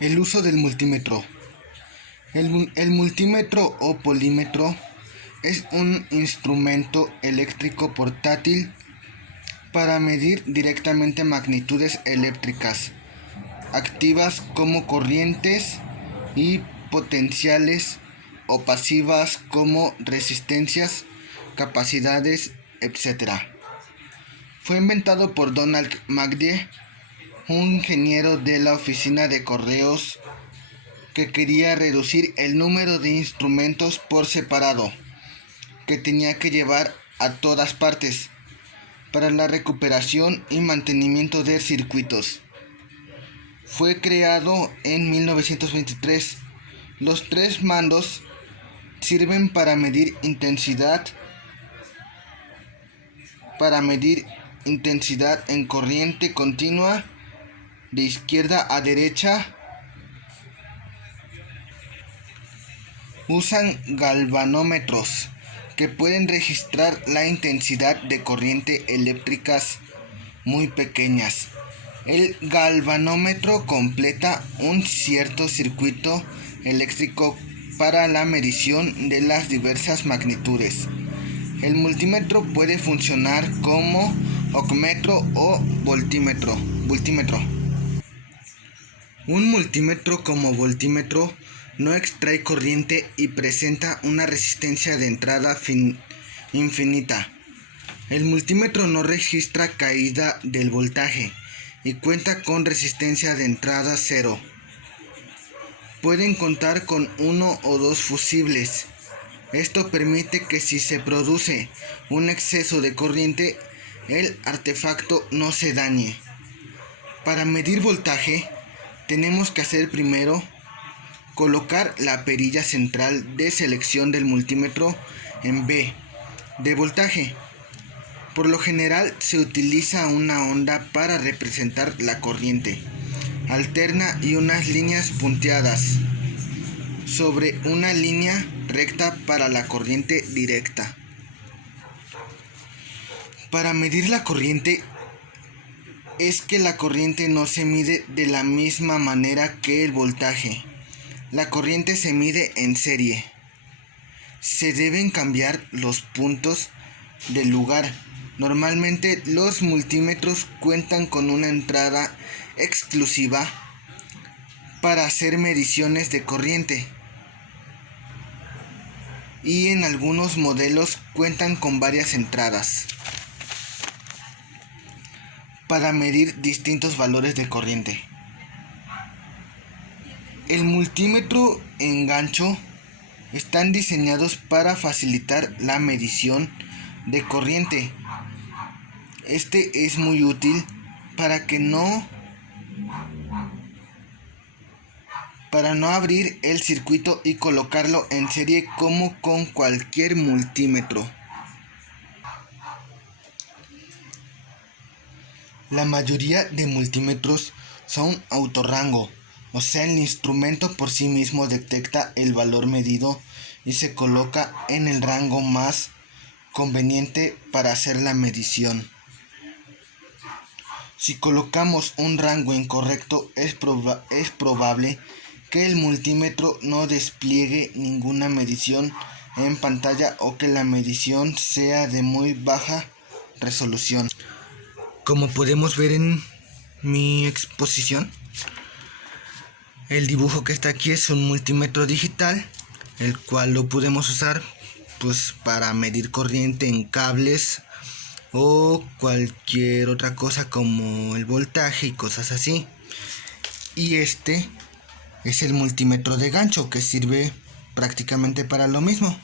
El uso del multímetro. El multímetro o polímetro es un instrumento eléctrico portátil para medir directamente magnitudes eléctricas activas como corrientes y potenciales o pasivas como resistencias, capacidades, etc. Fue inventado por Donald McDee, un ingeniero de la oficina de correos que quería reducir el número de instrumentos por separado que tenía que llevar a todas partes para la recuperación y mantenimiento de circuitos. Fue creado en 1923. Los tres mandos sirven para medir intensidad en corriente continua de izquierda a derecha. Usan galvanómetros que pueden registrar la intensidad de corriente eléctricas muy pequeñas. El galvanómetro completa un cierto circuito eléctrico para la medición de las diversas magnitudes. El multímetro puede funcionar como ohmmetro o voltímetro. Un multímetro como voltímetro no extrae corriente y presenta una resistencia de entrada infinita. El multímetro no registra caída del voltaje y cuenta con resistencia de entrada cero. Pueden contar con uno o dos fusibles. Esto permite que si se produce un exceso de corriente, el artefacto no se dañe. Para medir voltaje, tenemos que hacer primero colocar la perilla central de selección del multímetro en B de voltaje. Por lo general se utiliza una onda para representar la corriente alterna y unas líneas punteadas sobre una línea recta para la corriente directa. Para medir la corriente es que la corriente no se mide de la misma manera que el voltaje. La corriente se mide en serie. Se deben cambiar los puntos del lugar. Normalmente los multímetros cuentan con una entrada exclusiva para hacer mediciones de corriente y en algunos modelos cuentan con varias entradas para medir distintos valores de corriente. El multímetro en gancho están diseñados para facilitar la medición de corriente. Este es muy útil para no abrir el circuito y colocarlo en serie como con cualquier multímetro. La mayoría de multímetros son autorrango, o sea, el instrumento por sí mismo detecta el valor medido y se coloca en el rango más conveniente para hacer la medición. Si colocamos un rango incorrecto, es probable que el multímetro no despliegue ninguna medición en pantalla o que la medición sea de muy baja resolución. Como podemos ver en mi exposición, el dibujo que está aquí es un multímetro digital, el cual lo podemos usar para medir corriente en cables o cualquier otra cosa como el voltaje y cosas así. Y este es el multímetro de gancho, que sirve prácticamente para lo mismo.